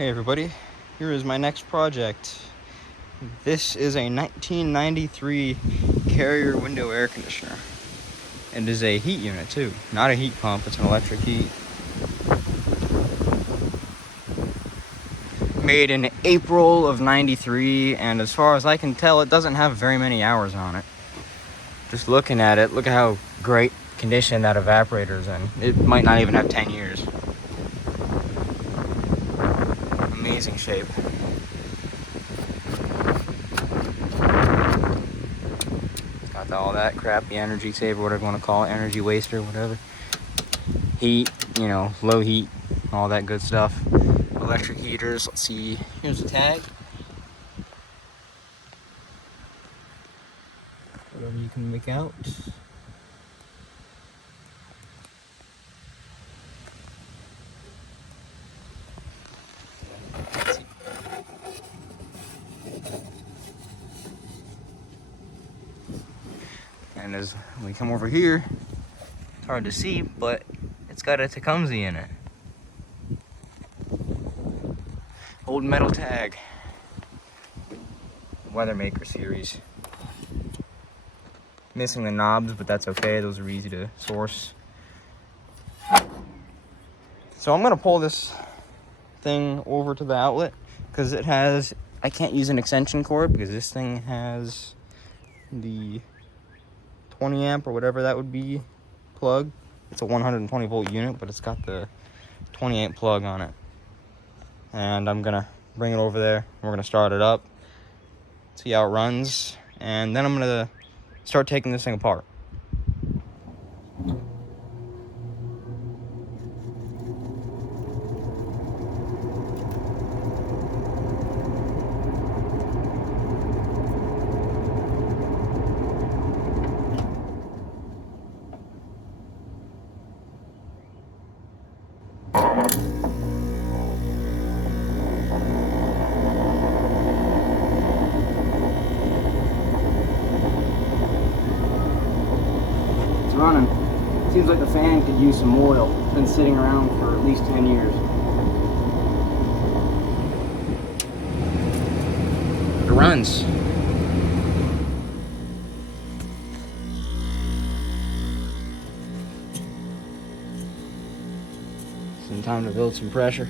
Hey everybody, here is my next project. This is a 1993 Carrier window air conditioner. It is a heat unit too, not a heat pump, it's an electric heat. Made in April of 93, and as far as I can tell, it doesn't have very many hours on it. Just looking at it, look at how great condition that evaporator's in. It might not even have 10 years. Amazing shape. It's got all that crap, the energy saver, whatever you want to call it, energy waster, whatever. Heat, you know, low heat, all that good stuff. Electric heaters, let's see, here's the tag. Whatever you can make out. And as we come over here, it's hard to see, but it's got a Tecumseh in it. Old metal tag. Weathermaker series. Missing the knobs, but that's okay. Those are easy to source. So I'm gonna pull this thing over to the outlet because it has, I can't use an extension cord because this thing has the 20 amp or whatever that would be plug. It's a 120 volt unit, but it's got the 20 amp plug on it. And I'm gonna bring it over there. We're gonna start it up, see how it runs, and then I'm gonna start taking this thing apart. Running. Seems like the fan could use some oil. It's been sitting around for at least 10 years. It runs. Some time to build some pressure.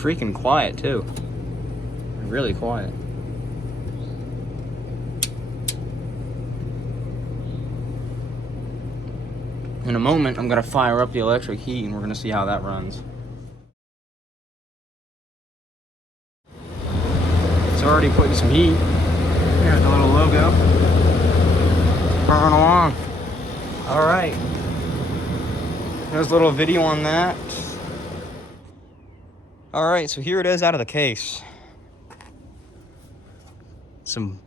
Freaking quiet too. Really quiet. In a moment, I'm gonna fire up the electric heat and we're gonna see how that runs. It's already putting some heat. There's the little logo. Burn along. All right. There's a little video on that. All right, so here it is out of the case. Some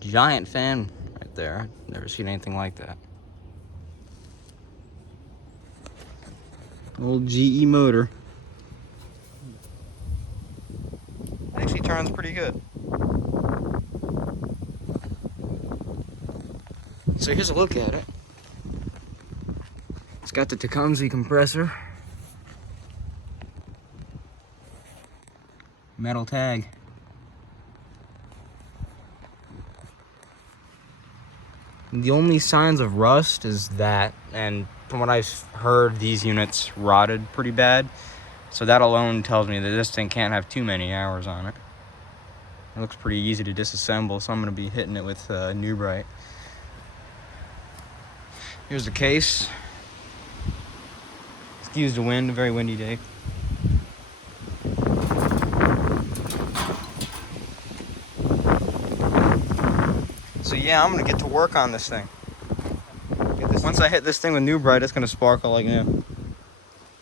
giant fan right there. I've never seen anything like that. Old GE motor. Actually turns pretty good. So here's a look at it. It's got the Tecumseh compressor. Metal tag. The only signs of rust is that, and from what I've heard, these units rotted pretty bad. So that alone tells me that this thing can't have too many hours on it. It looks pretty easy to disassemble, so I'm going to be hitting it with New Bright. Here's the case. Excuse the wind, a very windy day. So yeah, I'm gonna get to work on this thing. Once I hit this thing with New Bright, it's gonna sparkle like new.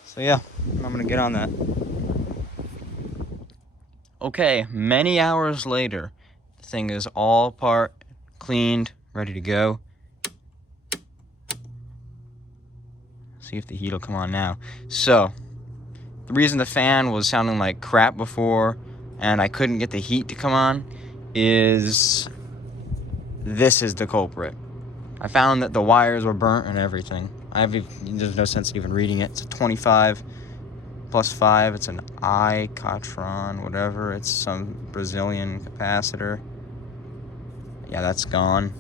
So yeah, I'm gonna get on that. Okay, many hours later, the thing is all apart, cleaned, ready to go. See if the heat will come on now. So, the reason the fan was sounding like crap before and I couldn't get the heat to come on, is this is the culprit. I found that the wires were burnt and everything. There's no sense in even reading it. It's a 25 plus 5. It's an hvac, whatever. It's some Brazilian capacitor. Yeah, that's gone.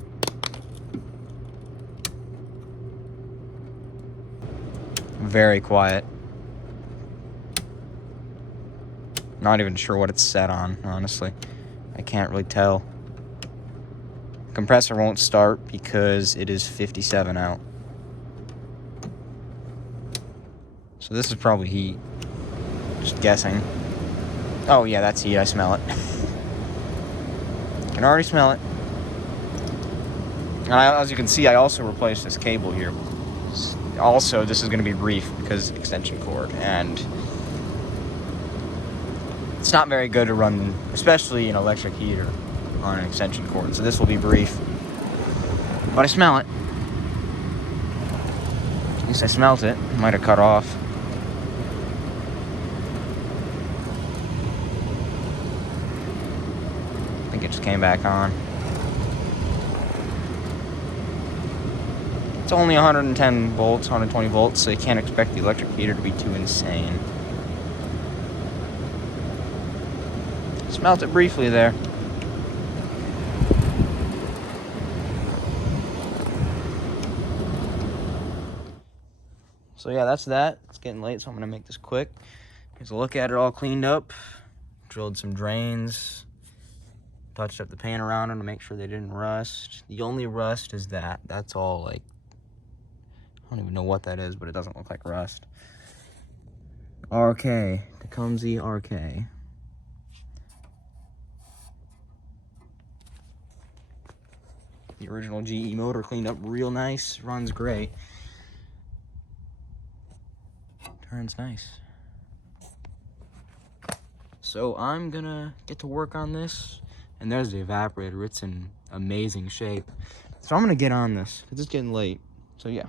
Very quiet. Not even sure what it's set on, honestly. I can't really tell. Compressor won't start because it is 57 out. So this is probably heat. Just guessing. Oh yeah, that's heat. I smell it. I can already smell it. And as you can see, I also replaced this cable here. Also, this is going to be brief because extension cord, and it's not very good to run, especially an electric heater, on an extension cord. So this will be brief. But I smell it. At least I smelt it. Might have cut off. I think it just came back on. It's only 110 volts, 120 volts, so you can't expect the electric heater to be too insane. Smelt it briefly there. So yeah, that's that. It's getting late, so I'm gonna make this quick. Here's a look at it all cleaned up. Drilled some drains. Touched up the pan around them to make sure they didn't rust. The only rust is that. That's all, like, I don't even know what that is, but it doesn't look like rust. RK. Tecumseh RK. The original GE motor cleaned up real nice. Runs great. Turns nice. So I'm gonna get to work on this. And there's the evaporator. It's in amazing shape. So I'm gonna get on this because it's getting late. So yeah.